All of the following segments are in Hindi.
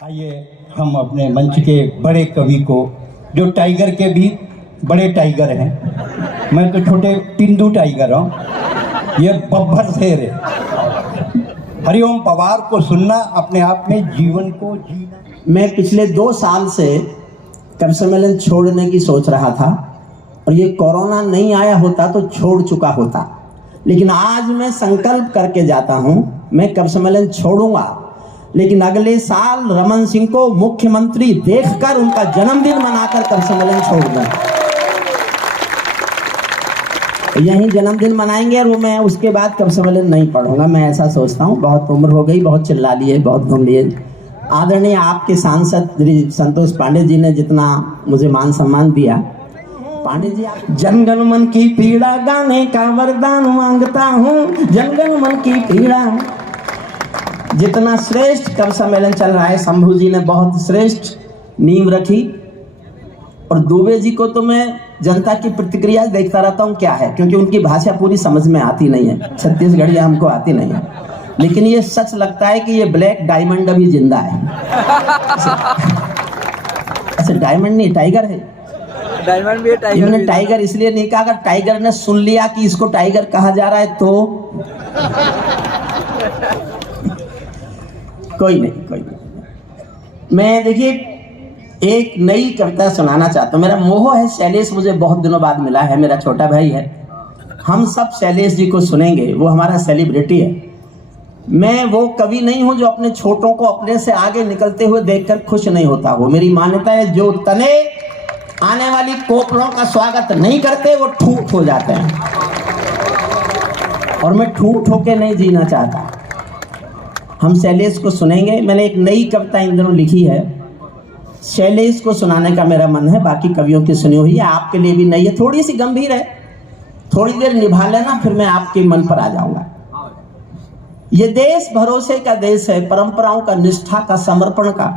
आइए हम अपने मंच के बड़े कवि को, जो टाइगर के भी बड़े टाइगर हैं, मैं तो छोटे पिंडू टाइगर हूँ, ये बब्बर शेर है। हरिओम पवार को सुनना अपने आप में जीवन को जीना। मैं पिछले 2 साल से कवि सम्मेलन छोड़ने की सोच रहा था और ये कोरोना नहीं आया होता तो छोड़ चुका होता, लेकिन आज मैं संकल्प करके जाता हूँ मैं कवि सम्मेलन छोड़ूंगा, लेकिन अगले साल रमन सिंह को मुख्यमंत्री देखकर उनका जन्मदिन मनाकर कवि सम्मेलन छोड़ दूंगा। यही जन्मदिन मनाएंगे और मैं उसके बाद कवि सम्मेलन नहीं पढ़ूंगा। मैं ऐसा सोचता हूँ, बहुत उम्र हो गई, बहुत चिल्ला लिए, बहुत घूम लिए। आदरणीय आपके सांसद संतोष पांडे जी ने जितना मुझे मान सम्मान दिया, पांडे जी आप जनगण मन की पीड़ा गाने का वरदान मांगता हूँ, जनगण मन की पीड़ा। जितना श्रेष्ठ कवि सम्मेलन चल रहा है, शंभू जी ने बहुत श्रेष्ठ नींव रखी, और दुबे जी को तो मैं जनता की प्रतिक्रिया देखता रहता हूँ क्या है, क्योंकि उनकी भाषा पूरी समझ में आती नहीं है, छत्तीसगढ़ी हमको आती नहीं है, लेकिन ये सच लगता है कि ये ब्लैक डायमंड अभी जिंदा है। अच्छा डायमंड नहीं, टाइगर है। डायमंड भी है, टाइगर इन्होंने भी। टाइगर इसलिए नहीं कहा, अगर टाइगर ने सुन लिया कि इसको टाइगर कहा जा रहा है तो कोई नहीं। मैं देखिए एक नई कविता सुनाना चाहता हूँ। मेरा मोह है, शैलेश मुझे बहुत दिनों बाद मिला है, मेरा छोटा भाई है, हम सब शैलेश जी को सुनेंगे, वो हमारा सेलिब्रिटी है। मैं वो कवि नहीं हूं जो अपने छोटों को अपने से आगे निकलते हुए देखकर खुश नहीं होता हो। मेरी मान्यता है जो तने आने वाली कोपलों का स्वागत नहीं करते वो ठूठ हो जाते हैं, और मैं ठूठ होके नहीं जीना चाहता। हम शैलेश को सुनेंगे। मैंने एक नई कविता इन दिनों लिखी है, शैलेश को सुनाने का मेरा मन है, बाकी कवियों की सुनी हुई है, आपके लिए भी नई है, थोड़ी सी गंभीर है, थोड़ी देर निभा लेना, फिर मैं आपके मन पर आ जाऊंगा। ये देश भरोसे का देश है, परंपराओं का, निष्ठा का, समर्पण का।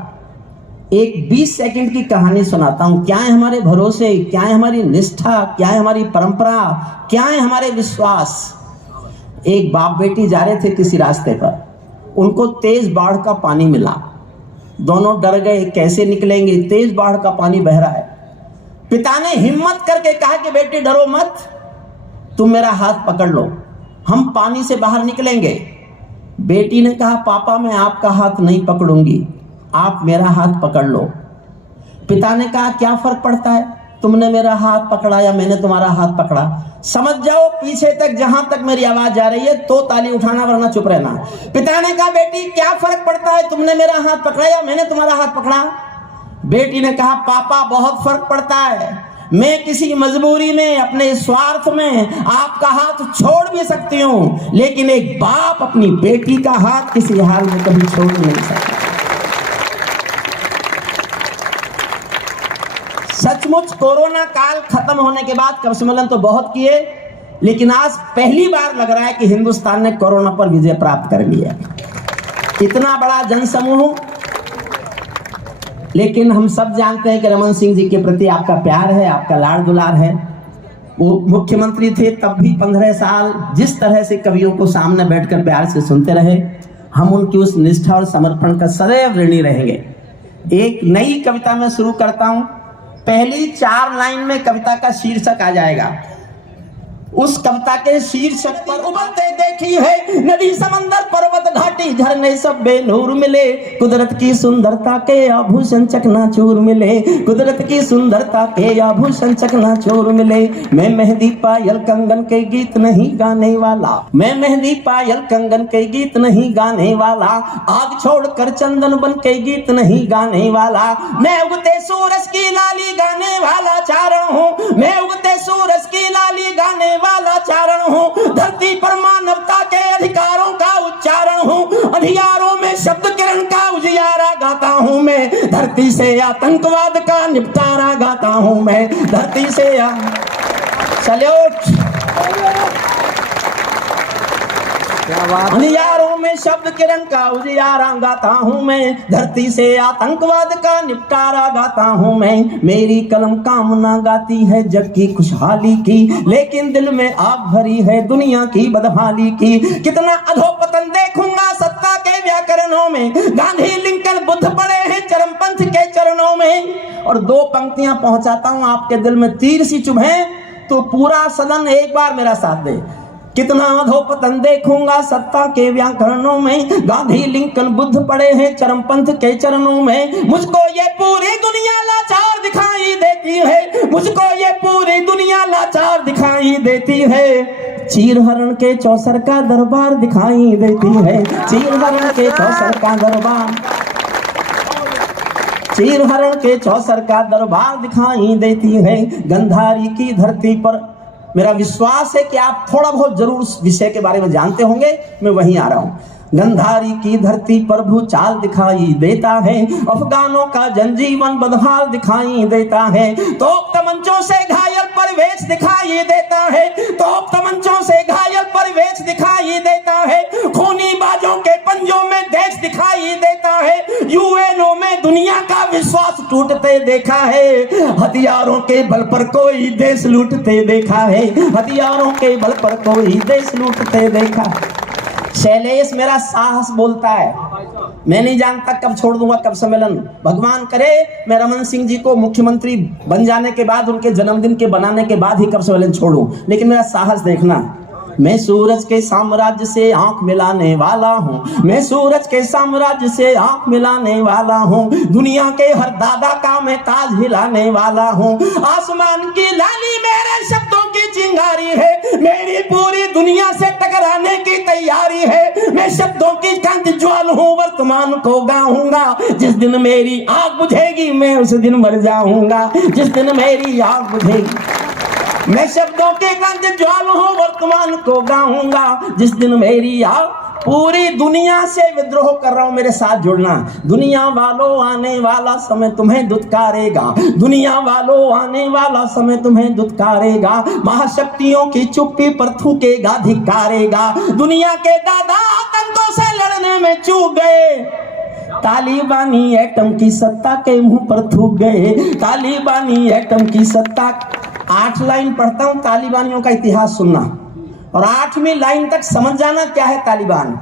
एक 20 सेकंड की कहानी सुनाता हूं। क्या है हमारे भरोसे, क्या है हमारी निष्ठा, क्या है हमारी परंपरा, क्या है हमारे विश्वास। एक बाप बेटी जा रहे थे किसी रास्ते पर, उनको तेज बाढ़ का पानी मिला, दोनों डर गए, कैसे निकलेंगे, तेज बाढ़ का पानी बह रहा है। पिता ने हिम्मत करके कहा कि बेटी डरो मत, तुम मेरा हाथ पकड़ लो, हम पानी से बाहर निकलेंगे। बेटी ने कहा पापा मैं आपका हाथ नहीं पकड़ूंगी, आप मेरा हाथ पकड़ लो। पिता ने कहा क्या फर्क पड़ता है, तुमने मेरा हाथ पकड़ा या मैंने तुम्हारा हाथ पकड़ा, समझ जाओ पीछे तक, जहां तक मेरी आवाज जा रही है तो ताली उठाना, वरना चुप रहना। पिता ने कहा बेटी क्या फर्क पड़ता है, तुमने मेरा हाथ पकड़ा या मैंने तुम्हारा हाथ पकड़ा। बेटी ने कहा पापा बहुत फर्क पड़ता है, मैं किसी मजबूरी में, अपने स्वार्थ में आपका हाथ छोड़ भी सकती हूं, लेकिन एक बाप अपनी बेटी का हाथ किसी हाल में कभी छोड़ नहीं सकता। सचमुच कोरोना काल खत्म होने के बाद कवि सम्मेलन तो बहुत किए, लेकिन आज पहली बार लग रहा है कि हिंदुस्तान ने कोरोना पर विजय प्राप्त कर लिया। इतना बड़ा जनसमूह, लेकिन हम सब जानते हैं कि रमन सिंह जी के प्रति आपका प्यार है, आपका लाड़ दुलार है। वो मुख्यमंत्री थे तब भी 15 साल जिस तरह से कवियों को सामने बैठकर प्यार से सुनते रहे, हम उनकी उस निष्ठा और समर्पण का सदैव ऋणी रहेंगे। एक नई कविता में शुरू करता हूं। पहली 4 लाइन में कविता का शीर्षक आ जाएगा। उस कविता के शीर्षक पर उबलते देखी है नदी, समंदर, पर्वत, घाटी, झरने सब बेनूर मिले, कुदरत की सुंदरता के आभूषण चकनाचूर मिले, कुदरत की सुंदरता के आभूषण चकनाचूर मिले। मैं मेहंदी पायल कंगन के गीत नहीं गाने वाला, मैं मेहंदी पायल कंगन के गीत नहीं गाने वाला, आग छोड़कर चंदन बन के गीत नहीं गाने वाला। मैं उगते सूरज की लाली गाने वाला चारण हूँ, मैं उगते सूरज की लाली गाने वाला चारण हूँ, धरती पर मानवता के अधिकारों का उच्चारण हूँ, अंधियारों में शब्द किरण का उजियारा गाता हूँ मैं, धरती से आतंकवाद का निपटारा गाता हूँ मैं, धरती से सल्यूट। अंधियारों में शब्द किरण का उजियारा गाता हूँ मैं, धरती से आतंकवाद का निपटारा गाता हूँ मैं। मेरी कलम कामना गाती है जग की खुशहाली की, लेकिन दिल में आग भरी है दुनिया की बदहाली की। कितना अधोपतन देखूंगा सत्ता के व्याकरणों में, गांधी लिंकन बुद्ध पड़े हैं और 2 पंक्तियां पहुंचाता हूं, आपके दिल में तीर सी चुभे तो पूरा सदन एक बार मेरा साथ दे। कितना अधोपतन देखूंगा सत्ता के व्याकरणों में, गांधी लिंकन बुद्ध पड़े हैं चरमपंथ के चरणों में। मुझको ये पूरी दुनिया लाचार दिखाई देती है, मुझको ये पूरी दुनिया लाचार दिखाई देती है। चीर हरण के चौसर का दरबार दिखाई देती है, चीर हरण के चौसर का दरबार, चीर हरण के चौसर का दरबार दिखाई देती है। गंधारी की धरती पर, मेरा विश्वास है कि आप थोड़ा बहुत जरूर उस विषय के बारे में जानते होंगे, मैं वहीं आ रहा हूं। गंधारी की धरती पर भूचाल दिखाई देता है, अफगानों का जनजीवन बदहाल दिखाई देता है। तोप तमंचों से घायल परिवेश दिखाई देता है, तोप तमंचों से घायल परिवेश दिखाई देता है। खूनी बाजों के पंजों में देश दिखाई देता है, यूएनओ में दुनिया का विश्वास टूटते देखा है। हथियारों के बल पर कोई देश लूटते देखा है, हथियारों के बल पर कोई देश लूटते देखा। शैलेश मेरा साहस बोलता है, मैं नहीं जानता कब छोड़ दूंगा, कब सम्मेलन। भगवान करे मैं रमन सिंह जी को मुख्यमंत्री बन जाने के बाद, उनके जन्मदिन के बनाने के बाद ही कब सम्मेलन छोड़ूं, लेकिन मेरा साहस देखना। मैं सूरज के साम्राज्य से आंख मिलाने वाला हूँ, मैं सूरज के साम्राज्य से आंख मिलाने वाला हूँ। दुनिया के हर दादा का मैं ताज हिलाने वाला हूँ। आसमान की लाली मेरे शब्दों की चिंगारी है, मेरी पूरी दुनिया से टकराने की तैयारी है। मैं शब्दों की कांति ज्वाल हूँ, वर्तमान को गाऊंगा। जिस दिन मेरी आग बुझेगी मैं उस दिन मर जाऊंगा, जिस दिन मेरी आग बुझेगी। मैं शब्दों के कांति ज्वाल हूँ, वर्तमान को गाऊंगा। जिस दिन मेरी आग, पूरी दुनिया से विद्रोह कर रहा हूं, मेरे साथ जुड़ना। दुनिया वालों आने वाला समय तुम्हें दुत्कारेगा, दुनिया वालों आने वाला समय तुम्हें दुत्कारेगा। महाशक्तियों की चुप्पी पर थूकेगा, धिक्कारेगा। दुनिया के दादा आतंकों से लड़ने में चूक गए, तालिबानी एटम की सत्ता के मुंह पर थूक गए, तालिबानी एटम की सत्ता। 8 लाइन पढ़ता हूं, तालिबानियों का इतिहास सुनना, और 8वीं लाइन तक समझ जाना क्या है तालिबान।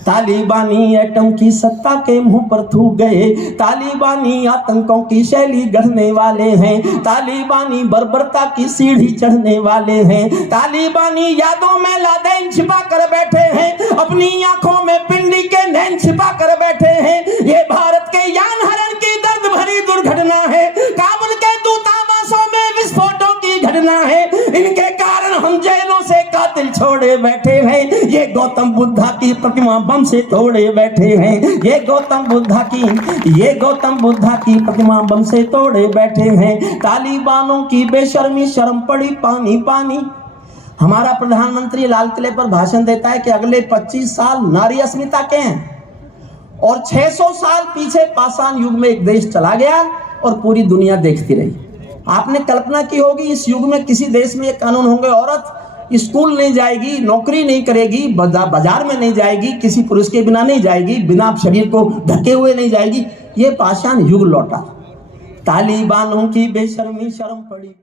तालिबानी एटम की सत्ता के मुंह पर थूक गए, तालिबानी आतंकों की शैली गढ़ने वाले हैं, तालिबानी बर्बरता की सीढ़ी चढ़ने वाले हैं, तालिबानी यादों में लादेन छिपा कर बैठे हैं, अपनी आंखों में पिंडी के नैन छिपा कर बैठे हैं। ये भारत के यान हरण की दर्द भरी दुर्घटना है, काबुल के दूतावासों में विस्फोटों की घटना है। इनके कारण हम जेलों से कातिल छोड़े बैठे हैं, ये गौतम बुद्धा की प्रतिमा बम से तोड़े बैठे हैं, ये गौतम बुद्धा की प्रतिमा बम से तोड़े बैठे हैं। तालिबानों की बेशर्मी शर्म पड़ी पानी पानी। हमारा प्रधानमंत्री लाल किले पर भाषण देता है कि अगले 25 साल नारी अस्मिता के हैं, और 600 साल पीछे पाषाण युग में एक देश चला गया और पूरी दुनिया देखती रही। आपने कल्पना की होगी इस युग में किसी देश में एक कानून होंगे, औरत स्कूल नहीं जाएगी, नौकरी नहीं करेगी, बाजार में नहीं जाएगी, किसी पुरुष के बिना नहीं जाएगी, बिना शरीर को ढके हुए नहीं जाएगी। ये पाषाण युग लौटा। तालिबानों की बेशर्मी शर्म पड़ी।